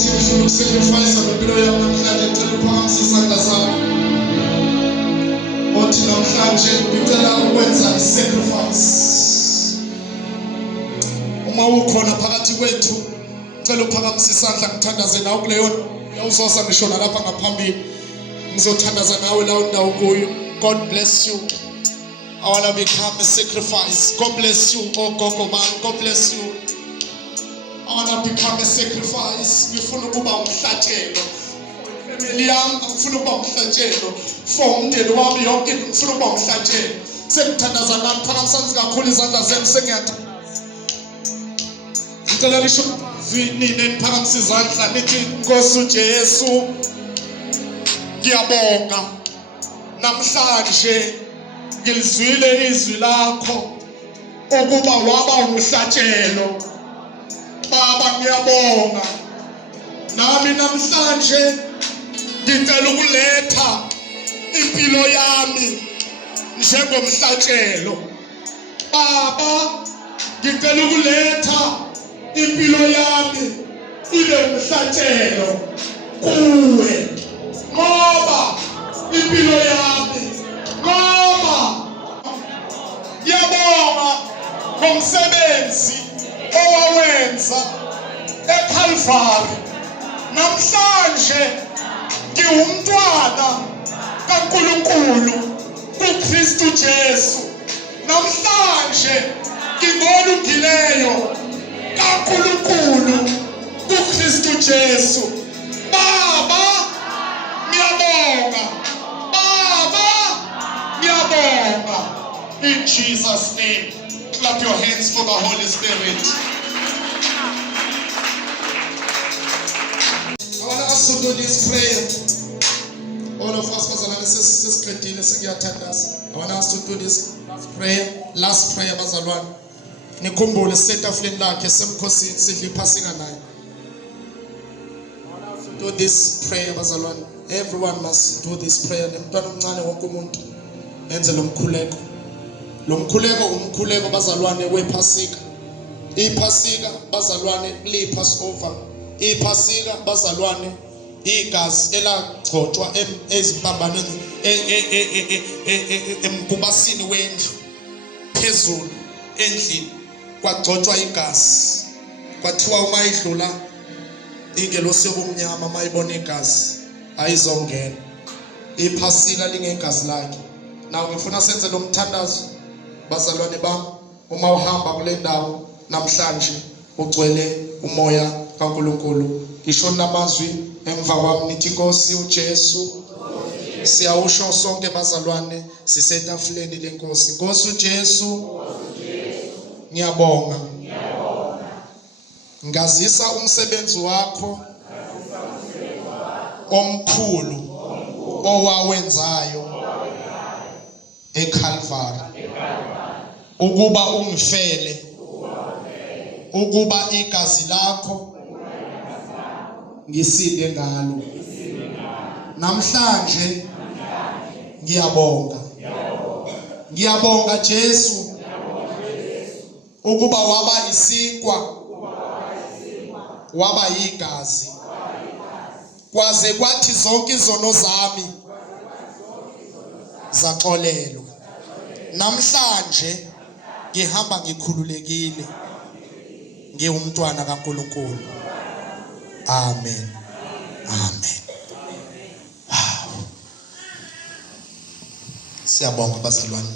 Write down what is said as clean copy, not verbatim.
uthi ngifuna ukusacrifice ngempilo yami namhlanje ngicela uphakamise isandla sakho. Uthi namhlanje ngicela ukwenza isacrifice. Uma ukhona phakathi kwethu ngicela uphakamise isandla ngithandaze nawe kuleyo uzosa ngisho nalapha ngaphambili. Ngizothandaza nawe la ndawo kuyo. God bless you. I want to become a sacrifice. God bless you. Oh Gogo man, God bless you. I want to become a sacrifice. Ngifuna ukuba umhlatshelo. Family yami ngifuna ukuba umhlatshelo. For umndeni wami yonke ngifuna ukuba umhlatshelo. Sengithandaza nami phakamisani kakhulu izandla zenu sengiyathandaza. Ngicela lisho nini niphakamise izandla nithi Nkosi uJesu ngiyabonga namhlanje ngilizwile izwi lakho ukuba waba umhlatshelo. Baba ngiyabonga nami namhlanje ngicela ukuletha impilo yami njengomhlatshelo. Baba ngicela ukuletha impilo yami ibe umhlatshelo kuwe ngoba impilo yami ngoba ngiyabonga ngomsebenzi owawenza eCalvary. Namhlanje ngiwumntwana kaNkulunkulu kuKristu Jesu. Namhlanje ngingolungileyo kaNkulunkulu kuKristu Jesu. Baba ngiyabonga. Baba ngiyabonga. In Jesus' name, clap your hands for the Holy Spirit. I want us to do this prayer. All of us, bazalwane sesiqedile sekuyathandaza. I want us to do this last prayer bazalwane. Nikhumbule setafuleni lakhe semkhosini sidle iphasika naye. I want us to do this prayer bazalwane. Everyone must do this prayer. Nemntwana omncane wonke umuntu enze lo mkhuleko. Lo mkhuleko umkhuleko bazalwane wephasika. Iphasika bazalwane liPassover. Iphasika bazalwane igazi elagcotshwa ezibambaneni emkubasini wendlu phezulu endlini kwagcotshwa igazi. Kwathiwa uma idlula ingelosi yobumnyama mayibona igazi ayizongena. Iphasika lingegazi lakhe. Nawe ngifuna senze lo mthandazo bazalwane bami. Uma uhamba kule ndawo namhlanje ugcwele umoya kaNkulunkulu. Ngisho namazwi emva kwami nithi Nkosi uJesu. Siyawusho sonke bazalwane sisetafuleni lenkosi. Nkosi uJesu ngiyabonga. Ngazisa umsebenzi wakho omkhulu owawenzayo eCalvary ukuba ungifele, ukuba igazi lakho ngisinde ngalo. Namhlanje ngiyabonga. Ngiyabonga Jesu ukuba waba isinkwa, waba igazi, kwaze kwathi zonke izono zami zaxolelwa. Namhlanje ngihamba ngikhululekile, ngiwumntwana kaNkulunkulu. Amen. Amen. Wow. Siyabonga bazalwane.